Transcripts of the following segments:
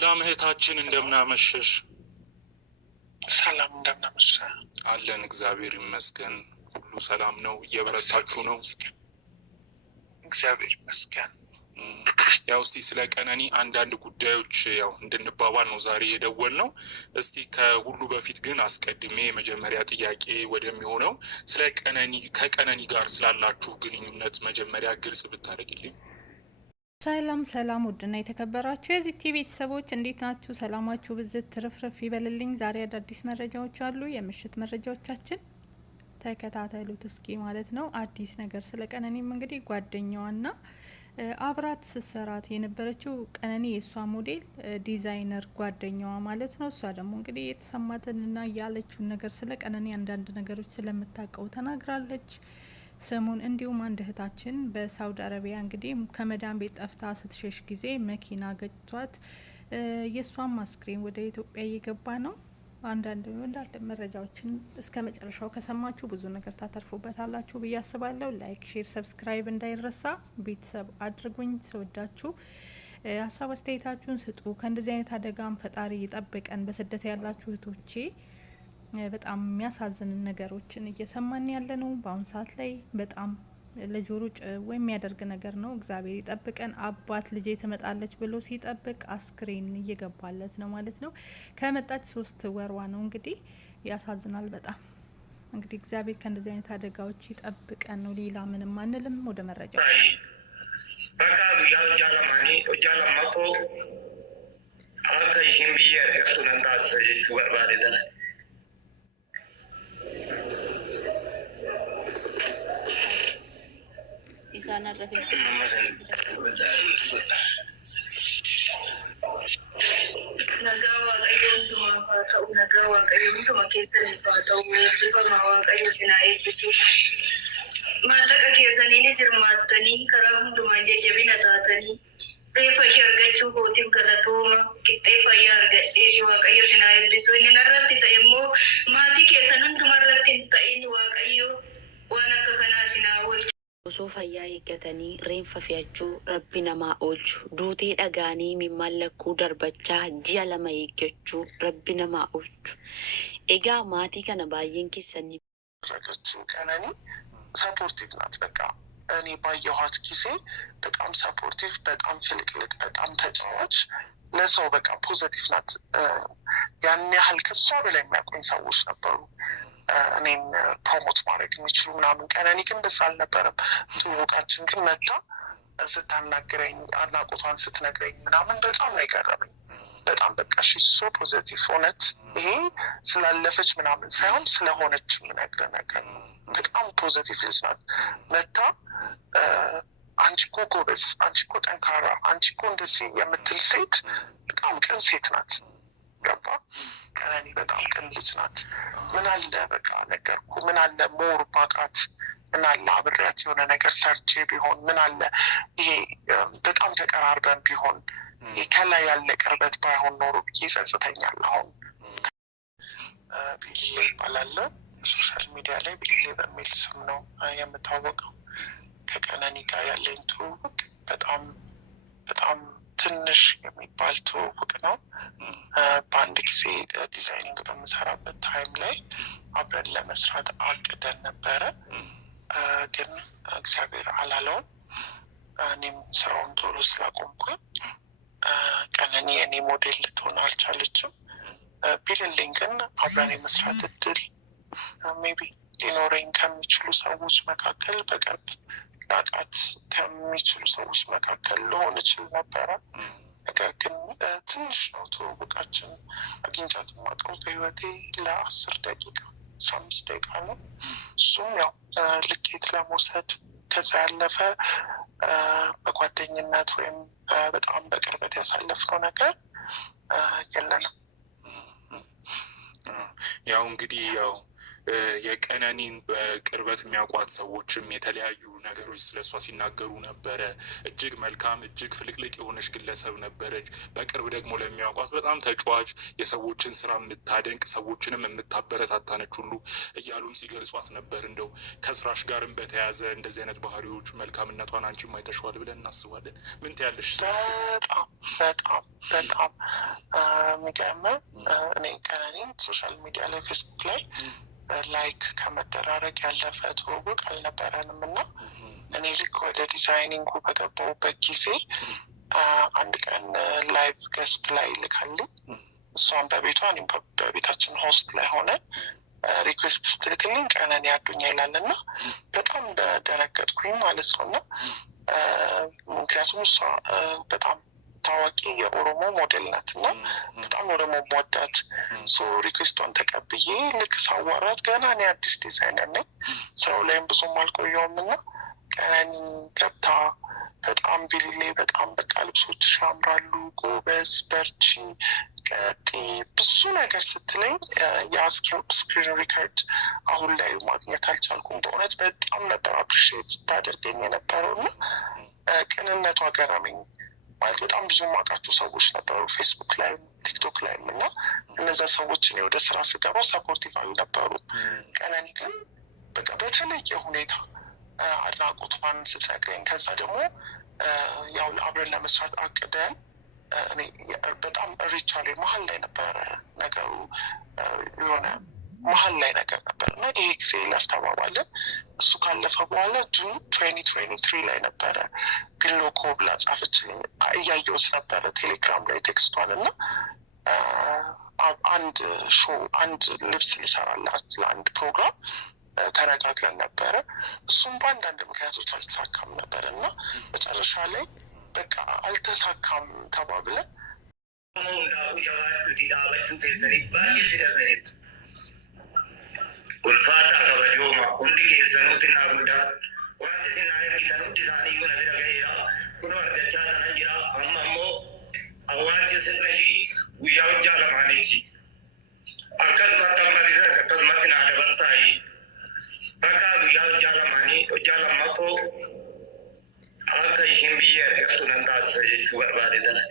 ሰላም እህታችን እንደምናመሸሽ። ሰላም እንደምናመሸ አለን እግዚአብሔር ይመስገን፣ ሁሉ ሰላም ነው። እየበረታችሁ ነው? እግዚአብሔር ይመስገን። ያው እስቲ ስለ ቀነኒ አንዳንድ ጉዳዮች ያው እንድንባባል ነው ዛሬ የደወልነው። እስቲ ከሁሉ በፊት ግን አስቀድሜ መጀመሪያ ጥያቄ ወደሚሆነው ስለ ከቀነኒ ጋር ስላላችሁ ግንኙነት መጀመሪያ ግልጽ ብታደርግልኝ። ሰላም ሰላም፣ ውድና የተከበራችሁ የዚህ ቲቪ ቤተሰቦች እንዴት ናችሁ? ሰላማችሁ ብዝት ትርፍርፍ ይበልልኝ። ዛሬ አዳዲስ መረጃዎች አሉ። የምሽት መረጃዎቻችን ተከታተሉት እስኪ ማለት ነው። አዲስ ነገር ስለ ቀነኒም እንግዲህ ጓደኛዋና አብራት ስሰራት የነበረችው ቀነኒ የእሷ ሞዴል ዲዛይነር ጓደኛዋ ማለት ነው። እሷ ደግሞ እንግዲህ የተሰማትንና ያለችውን ነገር ስለ ቀነኒ አንዳንድ ነገሮች ስለምታውቀው ተናግራለች። ስሙን እንዲሁም አንድ እህታችን በሳውዲ አረቢያ እንግዲህ ከመዳን ቤት ጠፍታ ስትሸሽ ጊዜ መኪና ገጭቷት የእሷን አስክሬን ወደ ኢትዮጵያ እየገባ ነው። አንዳንድ መረጃዎችን እስከ መጨረሻው ከሰማችሁ ብዙ ነገር ታተርፉበታላችሁ ብዬ አስባለሁ። ላይክ፣ ሼር፣ ሰብስክራይብ እንዳይረሳ። ቤተሰብ አድርጉኝ። ስወዳችሁ ሀሳብ አስተያየታችሁን ስጡ። ከእንደዚህ አይነት አደጋም ፈጣሪ ይጠብቀን። በስደት ያላችሁ እህቶቼ በጣም የሚያሳዝን ነገሮችን እየሰማን ያለ ነው። በአሁኑ ሰዓት ላይ በጣም ለጆሮ ጭው የሚያደርግ ነገር ነው። እግዚአብሔር ይጠብቀን። አባት ልጄ ትመጣለች ብሎ ሲጠብቅ አስክሬን እየገባለት ነው ማለት ነው። ከመጣች 3 ወሯ ነው እንግዲህ። ያሳዝናል በጣም እንግዲህ። እግዚአብሔር ከእንደዚህ አይነት አደጋዎች ይጠብቀን ነው። ሌላ ምንም አንልም። ወደ መረጃው በቃ ያው ጃለማኒ ጃለማፎ አከሽን ብዬ ያርገቱ ነንታስ ወርባደ ተነ nagaa waaqayyo hundumaaf haa ta'u, nagaa waaqayyo hunduma keessaniif haa ta'u, eebbifamaa waaqayyo sinaa eebbisu. Maallaqa keessaniinis hirmaattanii karaa hundumaan jajjabina taatanii reeffa ishee argachuu kootiif galatooma qixxee fayyaa argadheefi waaqayyo sinaa eebbisu. Inni narratti ta'e immoo maatii keessan hunduma irratti hin ta'in waaqayyo waan akka kanaa sinaa oolchu. osoo fayyaa eeggatanii reenfa fe'achuu rabbi namaa oolchu, duutee dhagaanii mimmallakkuu darbachaa ji'a 2 eeggachuu rabbi namaa oolchu. Egaa maatii kana baay'een keessanii ረገችው ቀነኒ ሰፖርቲቭ ናት። በቃ እኔ ባየኋት ጊዜ በጣም ሰፖርቲቭ፣ በጣም ፍልቅልቅ፣ በጣም ተጫዋች፣ ለሰው በቃ ፖዘቲቭ ናት። ያን ያህል ከሷ በላይ የሚያውቁኝ ሰዎች ነበሩ እኔን ፕሮሞት ማድረግ የሚችሉ ምናምን። ቀነኒ ግን በዛ አልነበረም። ትውውቃችን ግን መታ ስታናግረኝ አድናቆቷን ስትነግረኝ ምናምን በጣም ነው የቀረበኝ። በጣም በቃ ሶ ፖዘቲቭ። እውነት ይሄ ስላለፈች ምናምን ሳይሆን ስለሆነች የምነግር ነገር ነው። በጣም ፖዘቲቭ ልጅ ናት። መታ አንቺ እኮ ጎበዝ፣ አንቺ እኮ ጠንካራ፣ አንቺ እኮ እንደዚህ የምትል ሴት በጣም ቅን ሴት ናት። ገባ? ቀነኒ በጣም ቅን ልጅ ናት። ምን አለ በቃ ነገርኩ፣ ምን አለ ሞር ባቃት፣ ምን አለ አብሬያት የሆነ ነገር ሰርቼ ቢሆን፣ ምን አለ ይሄ በጣም ተቀራርበን ቢሆን፣ ከላይ ያለ ቅርበት ባይሆን ኖሮ ብዬ ጸጽተኛል። አሁን ቢሊሌ ይባላል ሶሻል ሚዲያ ላይ ቢሊሌ በሚል ስም ነው የምታወቀው። ከቀነኒ ጋር ያለኝ ትውውቅ በጣም በጣም ትንሽ የሚባል ትውውቅ ነው። በአንድ ጊዜ ዲዛይኒንግ በምሰራበት ታይም ላይ አብረን ለመስራት አቅደን ነበረ፣ ግን እግዚአብሔር አላለውም። እኔም ስራውን ቶሎ ስላቆምኩኝ ቀነኒ የኔ ሞዴል ልትሆን አልቻለችም። ቢልልኝ ግን አብረን የመስራት እድል ሜቢ ሊኖረኝ ከሚችሉ ሰዎች መካከል በቅርብ ላቃት ከሚችሉ ሰዎች መካከል ልሆን እችል ነበረ። ነገር ግን ትንሽ ነው ትውውቃችን። አግኝቻት የማውቀው በህይወቴ ለ10 ደቂቃ 15 ደቂቃ ነው። እሱም ያው ልኬት ለመውሰድ ከዛ ያለፈ በጓደኝነት ወይም በጣም በቅርበት ያሳለፍነው ነገር የለንም። ያው እንግዲህ ያው የቀነኒን በቅርበት የሚያውቋት ሰዎችም የተለያዩ ነገሮች ስለሷ ሲናገሩ ነበረ። እጅግ መልካም እጅግ ፍልቅልቅ የሆነች ግለሰብ ነበረች። በቅርብ ደግሞ ለሚያውቋት በጣም ተጫዋች፣ የሰዎችን ስራ የምታደንቅ ሰዎችንም የምታበረታታ ነች ሁሉ እያሉም ሲገልጿት ነበር። እንደው ከስራሽ ጋርም በተያያዘ እንደዚህ አይነት ባህሪዎች መልካምነቷን አንቺም አይተሸዋል ብለን እናስባለን። ምን ትያለሽ? በጣም በጣም በጣም የሚገርም እኔ ቀነኒን ሶሻል ሚዲያ ላይ ፌስቡክ ላይ ላይክ ከመደራረግ ያለፈ ትውውቅ አልነበረንም እና እኔ ልክ ወደ ዲዛይኒንጉ በገባሁበት ጊዜ አንድ ቀን ላይቭ ገስት ላይ ልካልኝ እሷን በቤቷ እኔም በቤታችን ሆስት ላይ ሆነ ሪኩዌስት ስትልክልኝ ቀነኒ አዱኛ ይላል እና በጣም ደነገጥኩኝ ማለት ነው። እና ምክንያቱም እሷ በጣም ታዋቂ የኦሮሞ ሞዴል ናት እና በጣም ነው ደግሞ መወዳት። ሪኩዌስቷን ተቀብዬ ልክ ሳዋራት ገና እኔ አዲስ ዲዛይነር ነኝ፣ ስራው ላይም ብዙም አልቆየውም እና ቀነኒ ገብታ በጣም ቢሊሌ በጣም በቃ ልብሶችሽ ያምራሉ፣ ጎበዝ፣ በርቺ፣ ቀጢ ብዙ ነገር ስትለኝ የስክሪን ሪከርድ አሁን ላይ ማግኘት አልቻልኩም። በእውነት በጣም ነበር አፕሪሺየት ስታደርገኝ የነበረው እና ቅንነቷ ገረመኝ። ማለት በጣም ብዙ ማውቃቸው ሰዎች ነበሩ ፌስቡክ ላይም ቲክቶክ ላይም እና እነዛ ሰዎች እኔ ወደ ስራ ስገባ ሰፖርቲቭ አልነበሩ። ቀነኒ ግን በቃ በተለየ ሁኔታ አድናቆቷን ስትነግረኝ ከዛ ደግሞ ያው አብረን ለመስራት አቅደን እኔ በጣም ሪቻ ላይ መሀል ላይ ነበረ ነገሩ የሆነ መሀል ላይ ነገር ነበር እና ይሄ ጊዜ ለፍ ተባባለን። እሱ ካለፈ በኋላ ጁን 2023 ላይ ነበረ ቢሎኮ ብላ ጻፈችልኝ። እያየሁት ነበረ ቴሌግራም ላይ ቴክስቷን እና አንድ ልብስ ልሰራላት ለአንድ ፕሮግራም ተነጋግረን ነበረ። እሱም በአንዳንድ ምክንያቶች አልተሳካም ነበር እና መጨረሻ ላይ በቃ አልተሳካም ተባብለን ulfaata kabajooma hundi keessanuutti naa guddaa wanti isin naa ergitan hundi isaaniiyyuu na bira gaheera kun argachaa tanan jira amma ammoo awwaalchi sirnashii guyyaa hojjaa lamaaniiti akkasumatti ammas isas akkasumatti naa dabarsaayi bakka guyyaa hojjaa lamaanii hojjaa lammaffoo akka ishiin biyya ergattu nan taasisa jechuu barbaade tana.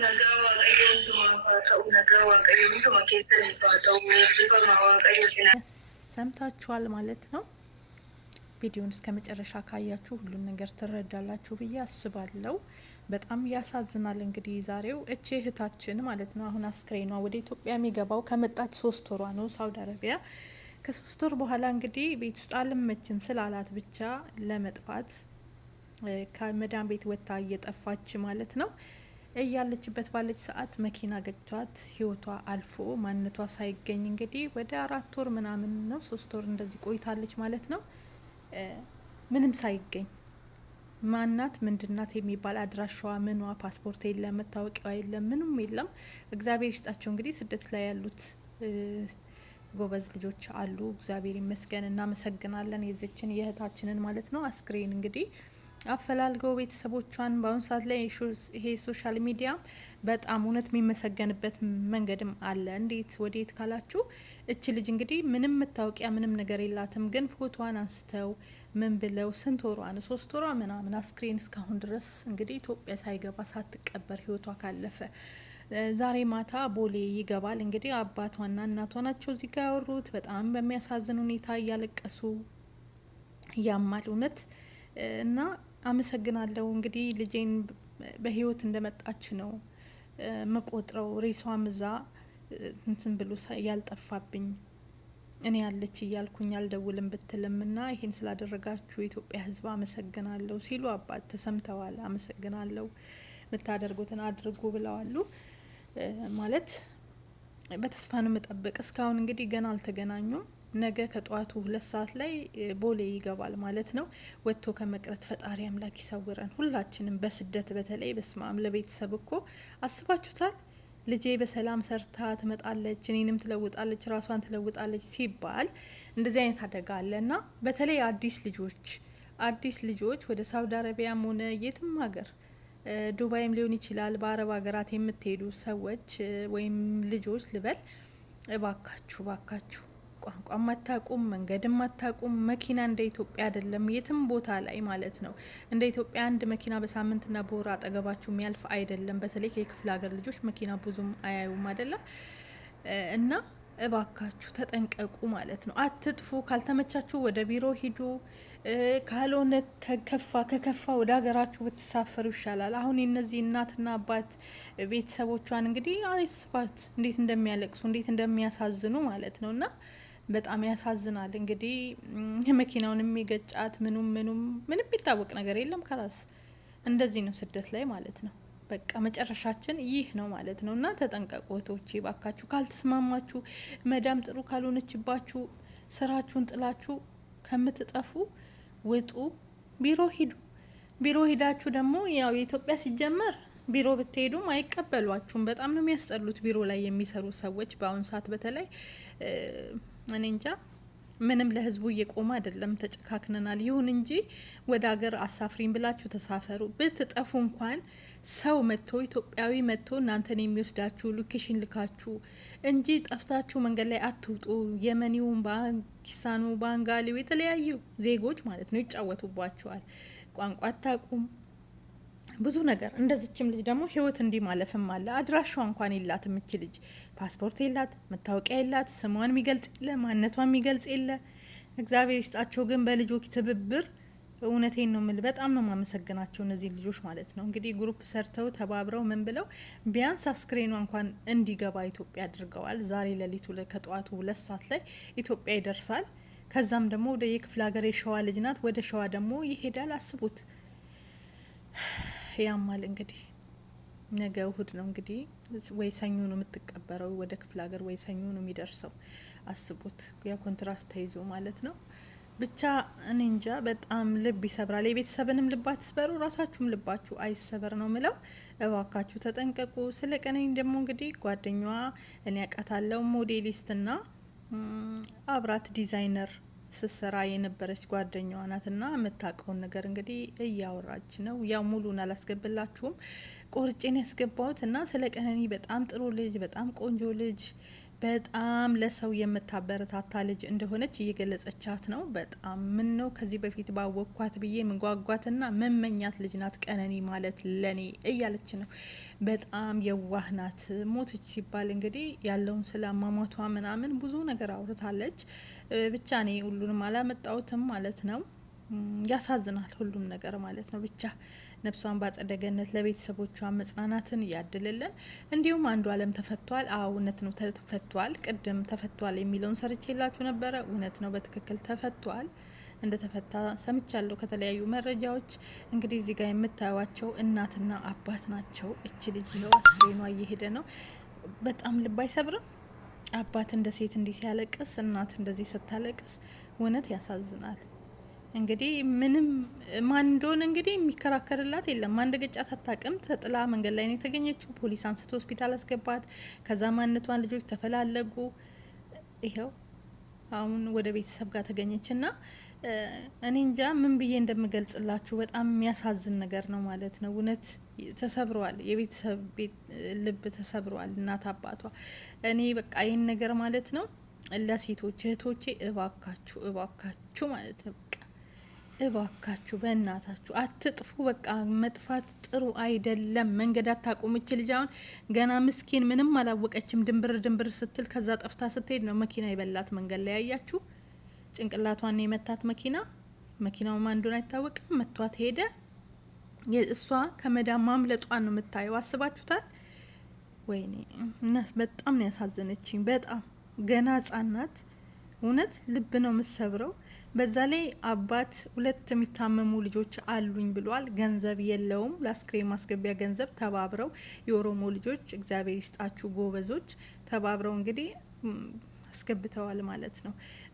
nagaa waaqayyo hundumaaf haa ta'u, nagaa waaqayyo hunduma keessaniif haa ta'u። eebbifamaa waaqayyo sinaa ሰምታችኋል ማለት ነው። ቪዲዮን እስከ መጨረሻ ካያችሁ ሁሉን ነገር ትረዳላችሁ ብዬ አስባለሁ። በጣም ያሳዝናል። እንግዲህ ዛሬው እቺ እህታችን ማለት ነው አሁን አስክሬኗ ወደ ኢትዮጵያ የሚገባው ከመጣች 3 ወሯ ነው ሳውዲ አረቢያ። ከ3 ወር በኋላ እንግዲህ ቤት ውስጥ አልመችም ስላላት ብቻ ለመጥፋት ከመዳን ቤት ወጣ እየጠፋች ማለት ነው። እያለችበት ባለች ሰዓት መኪና ገጭቷት ህይወቷ አልፎ ማንነቷ ሳይገኝ እንግዲህ ወደ 4 ወር ምናምን ነው 3 ወር እንደዚህ ቆይታለች ማለት ነው። ምንም ሳይገኝ ማናት ምንድናት የሚባል አድራሻዋ ምኗ ፓስፖርት የለም፣ መታወቂያ የለም፣ ምንም የለም። እግዚአብሔር ይስጣቸው እንግዲህ ስደት ላይ ያሉት ጎበዝ ልጆች አሉ። እግዚአብሔር ይመስገን፣ እናመሰግናለን የዚችን የእህታችንን ማለት ነው አስክሬን እንግዲህ አፈላልገው ቤተሰቦቿን በአሁኑ ሰዓት ላይ ይሄ ሶሻል ሚዲያ በጣም እውነት የሚመሰገንበት መንገድም አለ። እንዴት ወዴት ካላችሁ እች ልጅ እንግዲህ ምንም መታወቂያ ምንም ነገር የላትም፣ ግን ፎቶዋን አንስተው ምን ብለው ስንት ወሯ ነው 3 ወሯ ምናምን አስክሬን እስካሁን ድረስ እንግዲህ ኢትዮጵያ ሳይገባ ሳትቀበር ህይወቷ ካለፈ ዛሬ ማታ ቦሌ ይገባል። እንግዲህ አባቷና እናቷ ናቸው እዚህ ጋር ያወሩት። በጣም በሚያሳዝን ሁኔታ እያለቀሱ ያማል እውነት እና አመሰግናለሁ። እንግዲህ ልጄን በህይወት እንደመጣች ነው መቆጥረው። ሬሷም እዛ እንትን ብሎ ያልጠፋብኝ እኔ ያለች እያልኩኝ አልደውልም ብትልም እና ይሄን ስላደረጋችሁ የኢትዮጵያ ህዝብ አመሰግናለሁ ሲሉ አባት ተሰምተዋል። አመሰግናለሁ የምታደርጉትን አድርጉ ብለዋሉ። ማለት በተስፋ ነው መጠበቅ። እስካሁን እንግዲህ ገና አልተገናኙም። ነገ ከጧቱ 2 ሰዓት ላይ ቦሌ ይገባል ማለት ነው። ወጥቶ ከመቅረት ፈጣሪ አምላክ ይሰውረን ሁላችንም። በስደት በተለይ በስማም ለቤተሰብ እኮ አስባችሁታል። ልጄ በሰላም ሰርታ ትመጣለች፣ እኔንም ትለውጣለች፣ ራሷን ትለውጣለች ሲባል እንደዚህ አይነት አደጋ አለና በተለይ አዲስ ልጆች ወደ ሳውዲ አረቢያም ሆነ የትም ሀገር ዱባይም ሊሆን ይችላል በአረብ ሀገራት የምትሄዱ ሰዎች ወይም ልጆች ልበል እባካችሁ ባካችሁ ቋንቋ ማታቁም መንገድ ማታቁም መኪና እንደ ኢትዮጵያ አይደለም የትም ቦታ ላይ ማለት ነው እንደ ኢትዮጵያ አንድ መኪና በሳምንትና በወር አጠገባችሁ የሚያልፍ አይደለም በተለይ የክፍለ ሀገር ልጆች መኪና ብዙም አያዩም አይደለ እና እባካችሁ ተጠንቀቁ ማለት ነው አትጥፉ ካልተመቻችሁ ወደ ቢሮ ሂዱ ካልሆነ ከከፋ ወደ ሀገራችሁ ብትሳፈሩ ይሻላል አሁን እነዚህ እናትና አባት ቤተሰቦቿን እንግዲህ አይስባት እንዴት እንደሚያለቅሱ እንዴት እንደሚያሳዝኑ ማለት ነውና በጣም ያሳዝናል እንግዲህ መኪናውንም የገጫት ምንም የሚታወቅ ነገር የለም ከራስ እንደዚህ ነው ስደት ላይ ማለት ነው በቃ መጨረሻችን ይህ ነው ማለት ነውና ተጠንቀቁ እህቶቼ ባካችሁ ካልተስማማችሁ መዳም ጥሩ ካልሆነችባችሁ ስራችሁን ጥላችሁ ከምትጠፉ ውጡ ቢሮ ሂዳችሁ ደግሞ ያው የኢትዮጵያ ሲጀመር ቢሮ ብትሄዱም አይቀበሏችሁም በጣም ነው የሚያስጠሉት ቢሮ ላይ የሚሰሩ ሰዎች በአሁን ሰዓት በተለይ እኔ እንጃ ምንም ለህዝቡ እየቆመ አይደለም ተጨካክነናል ይሁን እንጂ ወደ ሀገር አሳፍሪን ብላችሁ ተሳፈሩ ብትጠፉ እንኳን ሰው መጥቶ ኢትዮጵያዊ መጥቶ እናንተን የሚወስዳችሁ ሎኬሽን ልካችሁ እንጂ ጠፍታችሁ መንገድ ላይ አትውጡ የመኒው ፓኪስታኑ ባንጋሊው የተለያዩ ዜጎች ማለት ነው ይጫወቱባችኋል ቋንቋ አታቁም ብዙ ነገር እንደዚችም ልጅ ደግሞ ህይወት እንዲ ማለፍም አለ አድራሻው እንኳን ይላት ምች ልጅ ፓስፖርት ይላት መታወቂያ ይላት ስሟን የሚገልጽ የለ ማንነቷን የሚገልጽ የለ እግዚአብሔር ይስጣቸው ግን በልጆች ትብብር እውነቴን ነው ምል በጣም ነው ማመሰግናቸው እነዚህ ልጆች ማለት ነው እንግዲህ ግሩፕ ሰርተው ተባብረው ምን ብለው ቢያንስ አስክሬኗ እንኳን እንዲገባ ኢትዮጵያ አድርገዋል ዛሬ ለሊቱ ከጧቱ 2 ሰዓት ላይ ኢትዮጵያ ይደርሳል ከዛም ደግሞ ወደ የክፍለ ሀገር የሸዋ ልጅ ናት ወደ ሸዋ ደግሞ ይሄዳል አስቡት ያማል እንግዲህ ነገ እሁድ ነው እንግዲህ ወይ ሰኞ ነው የምትቀበረው ወደ ክፍለ ሀገር ወይ ሰኞ ነው የሚደርሰው አስቡት ያ ኮንትራስት ተይዞ ማለት ነው ብቻ እኔ እንጃ በጣም ልብ ይሰብራል የቤተሰብንም ልብ አትስበሩ ራሳችሁም ልባችሁ አይሰበር ነው ምለው እባካችሁ ተጠንቀቁ ስለ ቀነኒ ደግሞ እንግዲህ ጓደኛዋ እኔ ያቃታለው ሞዴሊስትና አብራት ዲዛይነር ስሰራ የነበረች ጓደኛዋ ናትና መታቀውን ነገር እንግዲህ እያወራች ነው ያው ሙሉን አላስገበላችሁም ቆርጬን ያስገባውትና ስለ ቀነኒ በጣም ጥሩ ልጅ በጣም ቆንጆ ልጅ በጣም ለሰው የምታበረታታ ልጅ እንደሆነች እየገለጸቻት ነው በጣም ምን ነው ከዚህ በፊት ባወቅኳት ብዬ ምንጓጓትና መመኛት ልጅ ናት ቀነኒ ማለት ለኔ እያለች ነው በጣም የዋህ ናት ሞተች ሲባል እንግዲህ ያለውን ስላማማቷ ምናምን ብዙ ነገር አውርታለች ብቻ እኔ ሁሉንም አላመጣውትም ማለት ነው ያሳዝናል ሁሉም ነገር ማለት ነው ብቻ ነፍሷን ባጸደገነት ለቤተሰቦቿ መጽናናትን ያድልልን እንዲሁም አንዱ አለም ተፈቷል እውነት ነው ተፈቷል ቅድም ተፈቷል የሚለውን ሰርቼላችሁ ነበረ እውነት ነው በትክክል ተፈቷል እንደተፈታ ሰምቻለሁ ከተለያዩ መረጃዎች እንግዲህ እዚህ ጋር የምታዩዋቸው እናትና አባት ናቸው እቺ ልጅ ነው አስሬኗ እየሄደ ነው በጣም ልብ አይሰብርም አባት እንደ ሴት እንዲህ ሲያለቅስ እናት እንደዚህ ስታለቅስ እውነት ያሳዝናል እንግዲህ ምንም ማን እንደሆነ እንግዲህ የሚከራከርላት የለም አንድ ገጫት አታቅም ተጥላ መንገድ ላይ ነው የተገኘችው ፖሊስ አንስቶ ሆስፒታል አስገባት ከዛ ማንነቷን ልጆች ተፈላለጉ ይሄው አሁን ወደ ቤተሰብ ጋር ተገኘችና እኔ እንጃ ምን ብዬ እንደምገልጽላችሁ በጣም የሚያሳዝን ነገር ነው ማለት ነው እውነት ተሰብሯል የቤተሰብ ልብ ተሰብሯል እናት አባቷ እኔ በቃ ይሄን ነገር ማለት ነው ለሴቶች እህቶቼ እባካችሁ ማለት ነው እባካችሁ በእናታችሁ አትጥፉ በቃ መጥፋት ጥሩ አይደለም መንገድ አታቁም እቺ ልጅ አሁን ገና ምስኪን ምንም አላወቀችም ድንብር ስትል ከዛ ጠፍታ ስትሄድ ነው መኪና ይበላት መንገድ ላይ ያያችሁ ጭንቅላቷን የመታት መኪናው ማን እንደሆነ አይታወቅም መቷት ሄደ እሷ ከመዳም ማምለጧን ነው የምታየው አስባችሁታል ወይኔ እናስ በጣም ነው ያሳዘነችኝ በጣም ገና ህጻናት እውነት ልብ ነው መሰብረው በዛ ላይ አባት 2 የሚታመሙ ልጆች አሉኝ ብሏል ገንዘብ የለውም ለአስክሬን ማስገቢያ ገንዘብ ተባብረው የኦሮሞ ልጆች እግዚአብሔር ይስጣችሁ ጎበዞች ተባብረው እንግዲህ አስገብተዋል ማለት ነው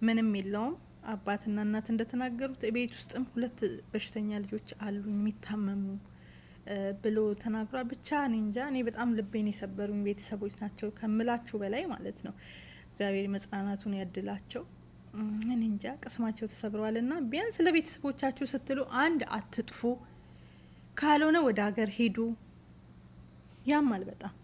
ምንም የለውም አባትና እናት እንደተናገሩት ቤት ውስጥም 2 በሽተኛ ልጆች አሉኝ የሚታመሙ ብሎ ተናግሯል ብቻ እኔ እንጃ እኔ በጣም ልቤን የሰበሩኝ ቤተሰቦች ናቸው ከምላችሁ በላይ ማለት ነው እግዚአብሔር መጽናናቱን ያድላቸው እኔ እንጃ ቅስማቸው ተሰብሯልና ቢያንስ ለቤተሰቦቻችሁ ስትሉ አንድ አትጥፉ ካልሆነ ወደ ሀገር ሂዱ። ያማል በጣም